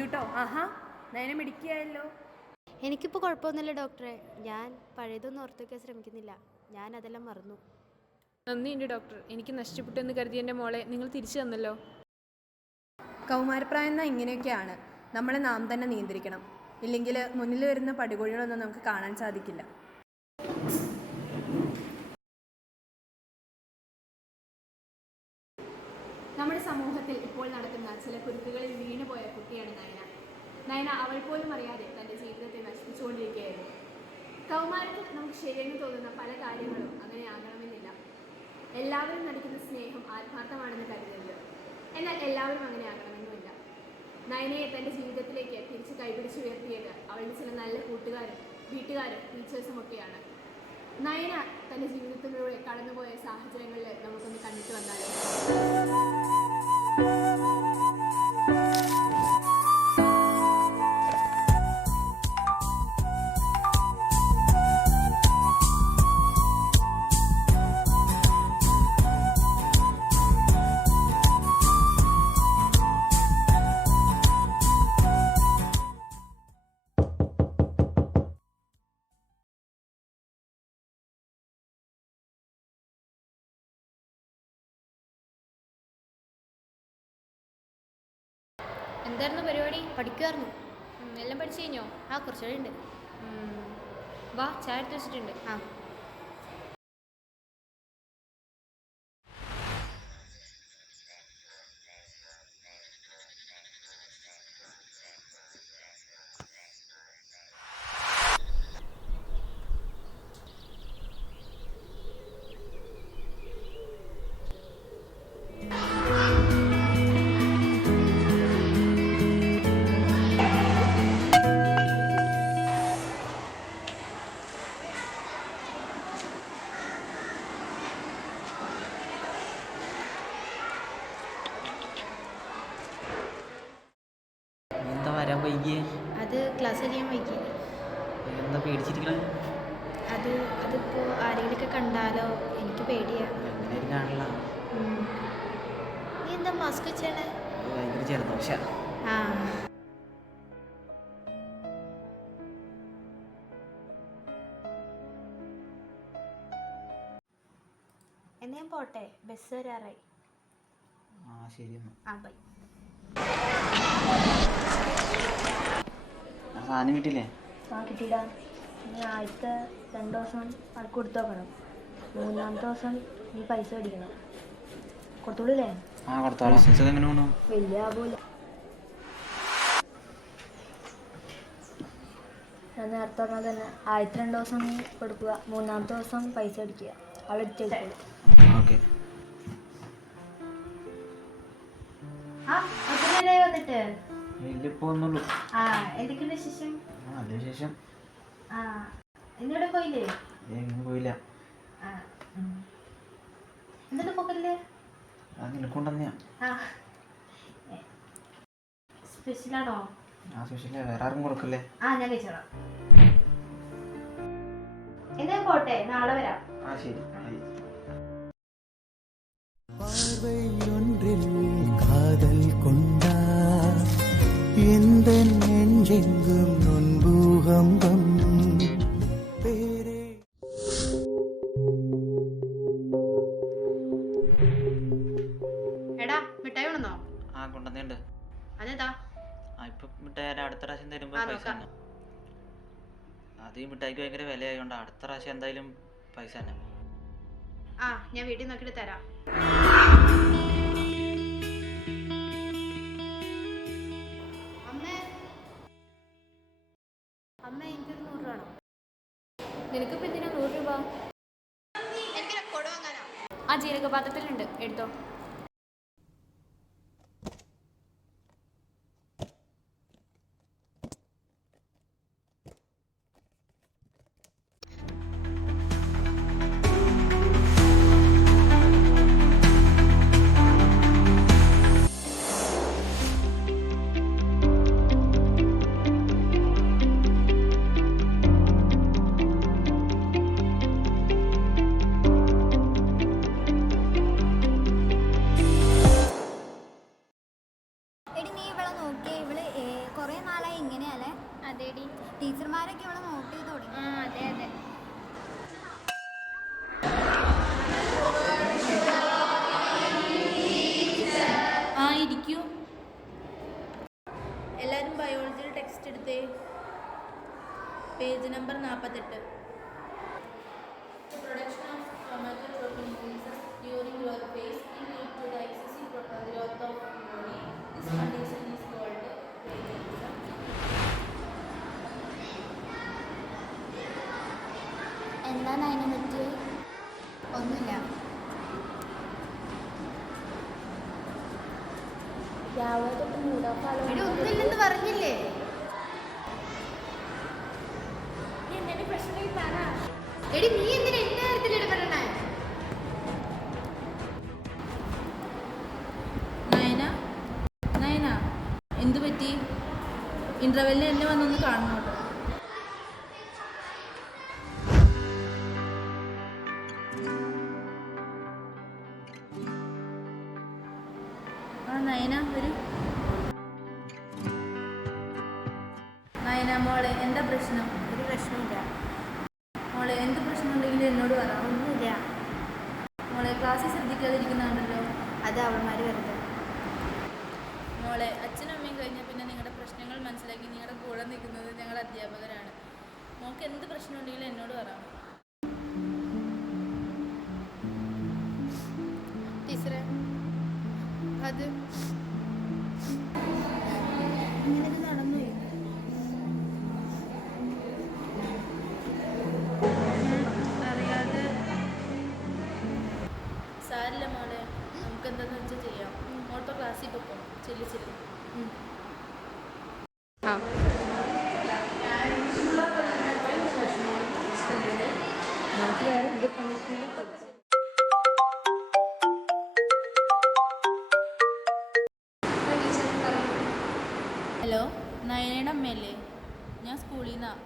ഇരിക്കൂട്ടോ ആഹാ നയനം മിടിക്കുകയല്ലോ എനിക്കിപ്പോൾ കുഴപ്പമൊന്നുമില്ല ഡോക്ടറെ. ഞാൻ പഴയതൊന്നും ഓർത്തുവയ്ക്കാൻ ശ്രമിക്കുന്നില്ല. ഞാൻ അതെല്ലാം മറന്നു. നന്ദിയുണ്ട് ഡോക്ടർ. എനിക്ക് നഷ്ടപ്പെട്ടെന്ന് കരുതിയ എന്റെ മോളെ നിങ്ങൾ തിരിച്ചു തന്നല്ലോ. കൗമാരപ്രായം എന്നാൽ ഇങ്ങനെയൊക്കെയാണ്. നമ്മളെ നാം തന്നെ നിയന്ത്രിക്കണം. ഇല്ലെങ്കിൽ മുന്നിൽ വരുന്ന പടികൊഴികളൊന്നും നമുക്ക് കാണാൻ സാധിക്കില്ല നമ്മുടെ സമൂഹത്തിൽ ഇപ്പോൾ നടക്കുന്ന ചില കുരുക്കുകളിൽ വീണുപോയ കുട്ടിയാണ് നയന നയന അവൾ പോലും അറിയാതെ തന്റെ ജീവിതത്തെ നശിപ്പിച്ചുകൊണ്ടിരിക്കുകയായിരുന്നു കൗമാരത്തിൽ നമുക്ക് ശരിയെന്ന് തോന്നുന്ന പല കാര്യങ്ങളും അങ്ങനെ ആകണമെന്നില്ല. എല്ലാവരും നടിക്കുന്ന സ്നേഹം ആത്മാർത്ഥമാണെന്ന് കരുതരുത് എന്നാൽ എല്ലാവരും അങ്ങനെ ആകണമെന്നുമില്ല. നയനയെ തന്റെ ജീവിതത്തിലേക്ക് തിരിച്ച് കൈപിടിച്ച് ഉയർത്തിയത് അവളുടെ ചില നല്ല കൂട്ടുകാരും വീട്ടുകാരും ടീച്ചേഴ്സും ഒക്കെയാണ്. നയന തന്റെ ജീവിതത്തിലൂടെ കടന്നുപോയ സാഹചര്യങ്ങളിൽ നമുക്കൊന്ന് കണ്ടിട്ട് വന്നാലോ? എന്തായിരുന്നു പരിപാടി? പഠിക്കുമായിരുന്നു എല്ലാം പഠിച്ചു കഴിഞ്ഞോ? ആ കുറച്ചുകൂടെ ഉണ്ട് വാ ചായ എടുത്ത് വെച്ചിട്ടുണ്ട്. ആ. കണ്ടാലോ? എനിക്ക് പേടിയാ. എങ്ങനെ കാണില്ല നീ എന്താ മാസ്ക് വെച്ചേണേ ആ. എന്നാ ഞാൻ പോട്ടെ? ബസ് വരാറായി. ആ ശരി എന്നാ ആ ബൈ ആ സാധനം കിട്ടിയില്ലേ? ആ കിട്ടിയില്ല. ഇനി ആദ്യത്തെ രണ്ട് ദിവസം അവർക്ക് കൊടുത്തു നോക്കണം മൂന്നാമത്തെ ദിവസം നീ പൈസ മേടിക്കണം കൊടുത്തോളൂല്ലേ ആ കൊടുത്തോളാം ബിസിനസ് എങ്ങനെ പോണു വലിയ ലാഭമില്ല ഞാൻ നേരത്തെ പറഞ്ഞാൽ തന്നെ ആദ്യത്തെ രണ്ട് ദിവസം നീ കൊടുക്കുക മൂന്നാമത്തെ ദിവസം പൈസ അടിക്കുക. അവൾ എടുത്തേക്കുള്ളൂ ഓക്കെ. വന്നിട്ട്? ഒന്നുള്ളൂ ആ എന്തൊക്കെയുണ്ട് വിശേഷം? ആ നല്ല വിശേഷം. ആ ഇന്നിവിടെ പോയില്ലേ? എങ്ങും പോയില്ല. എന്നിട്ട് പോക്കല്ലേ ആ നിനക്കൊണ്ടെന്നെയാ ആ സ്പെഷ്യലാണോ ആ സ്പെഷ്യല് വേറെ ആർക്കും കൊടുക്കല്ലേ ആ ഞാൻ കഴിച്ചോളാം എന്നാ ഞാൻ പോട്ടെ നാളെ വരാം ആ ശരി ആയി. பார்வையொன்றில் காதல் கொண்டார் எந்த நெஞ்செங்கும் പൈസ. തന്നെ. അത് ഈ മിഠായിക്ക് ഭയങ്കര വിലയായതുകൊണ്ട് അടുത്ത പ്രാവശ്യം എന്തായാലും പൈസ തന്നെ. ആ ഞാൻ വീട്ടിൽ നോക്കിയിട്ട് തരാം. അമ്മേ. അമ്മ എനിക്കൊരു നൂറ് വേണം. നിനക്കിപ്പോൾ എന്തിനാ നൂറ് രൂപ? ആ ജീരകപാത്രത്തിലുണ്ട്. എടുത്തോ. ടെക്സ്റ്റ് പേജ് നമ്പർ നാൽപ്പത്തെട്ട് പ്രൊഡക്ഷൻ ഓഫ് എന്താണ് അതിനെ പറ്റി ഒന്നുമില്ല. രാവിലെ തൊട്ട് ഒന്നുമില്ലെന്ന് പറഞ്ഞില്ലേ? എടി നീ നയന നയന എന്തു പറ്റി? ഇന്റർവെല്ലിൽ എന്നെ വന്നൊന്ന് കാണണം ക്ലാസ്സിൽ ശ്രദ്ധിക്കാതിരിക്കുന്നുണ്ടല്ലോ അത് അവന്മാർ വരട്ടെ മോളെ അച്ഛനും അമ്മയും കഴിഞ്ഞാൽ പിന്നെ നിങ്ങളുടെ പ്രശ്നങ്ങൾ മനസ്സിലാക്കി നിങ്ങളുടെ കൂടെ നിൽക്കുന്നത് ഞങ്ങൾ അധ്യാപകരാണ്. മോൾക്ക് എന്ത് പ്രശ്നം ഉണ്ടെങ്കിലും എന്നോട് പറ. ടീച്ചറെ അത് ഹലോ നയനയുടെ അമ്മയല്ലേ? ഞാൻ സ്കൂളിൽ നിന്നാണ്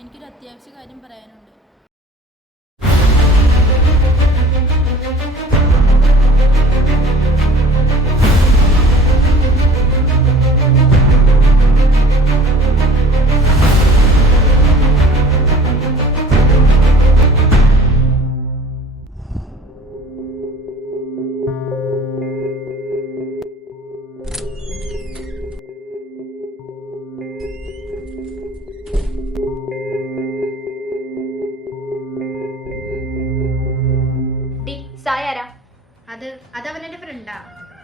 എനിക്കൊരു അത്യാവശ്യ കാര്യം പറയാനുണ്ട്. അത് അത് അവനെന്റെ ഫ്രണ്ടാ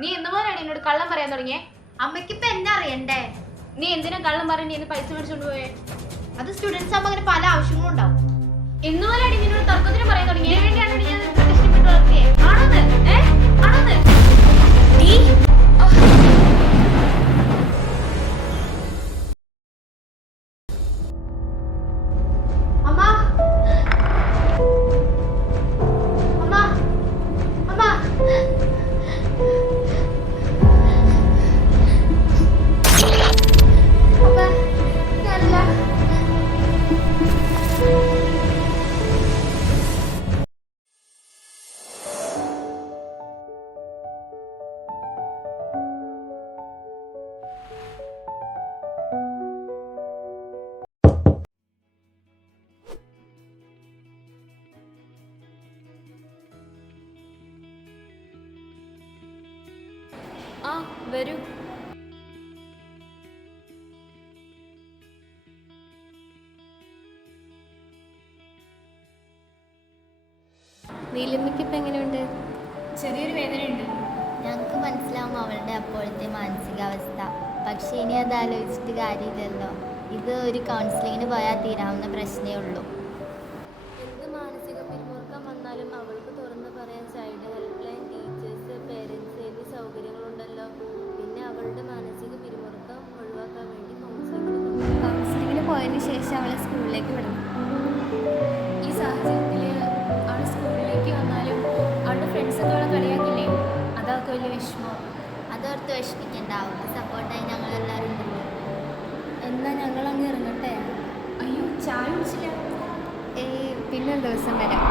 നീ എന്തുപോലെയാണ് എന്നോട് കള്ളം പറയാൻ തുടങ്ങിയേ? അമ്മയ്ക്ക് അമ്മയ്ക്കിപ്പോ എന്നെ അറിയണ്ടേ? നീ എന്തിനാ കള്ളം പറഞ്ഞ് നീ ഇന്ന് പൈസ മേടിച്ചോണ്ട് പോയേ? അത് സ്റ്റുഡൻസ് ആകുമ്പോ അങ്ങനെ പല ആവശ്യങ്ങളും ഉണ്ടാവും. എന്തുപോലെയാണ് നിന്നോട് തർക്കത്തിന് പറയാൻ തുടങ്ങിയേ? വേണ്ടിയാണ് ഞാൻ നിനക്ക് ഇഷ്ടപ്പെട്ട് വളർത്തിയേ? വരൂ. നീലിമയ്ക്ക് ഇപ്പം എങ്ങനെയുണ്ട്? ചെറിയൊരു വേദനയുണ്ട്. ഞങ്ങൾക്ക് മനസ്സിലാവും അവളുടെ അപ്പോഴത്തെ മാനസികാവസ്ഥ. പക്ഷേ ഇനി അത് ആലോചിച്ചിട്ട് കാര്യമില്ലല്ലോ. ഇത് ഒരു കൗൺസിലിങ്ങിന് പോയാൽ തീരാവുന്ന പ്രശ്നമേ ഉള്ളൂ. വലിയ വിഷമം അതോർത്ത് വിഷമിക്കേണ്ട അവർക്ക് സപ്പോർട്ടായി ഞങ്ങളെല്ലാവരും എല്ലാവരും എന്നാ ഞങ്ങൾ അങ്ങ് ഇറങ്ങട്ടെ? അയ്യോ ചായ കുടിച്ചില്ല. ഏയ് പിന്നെ ദിവസം വരാം.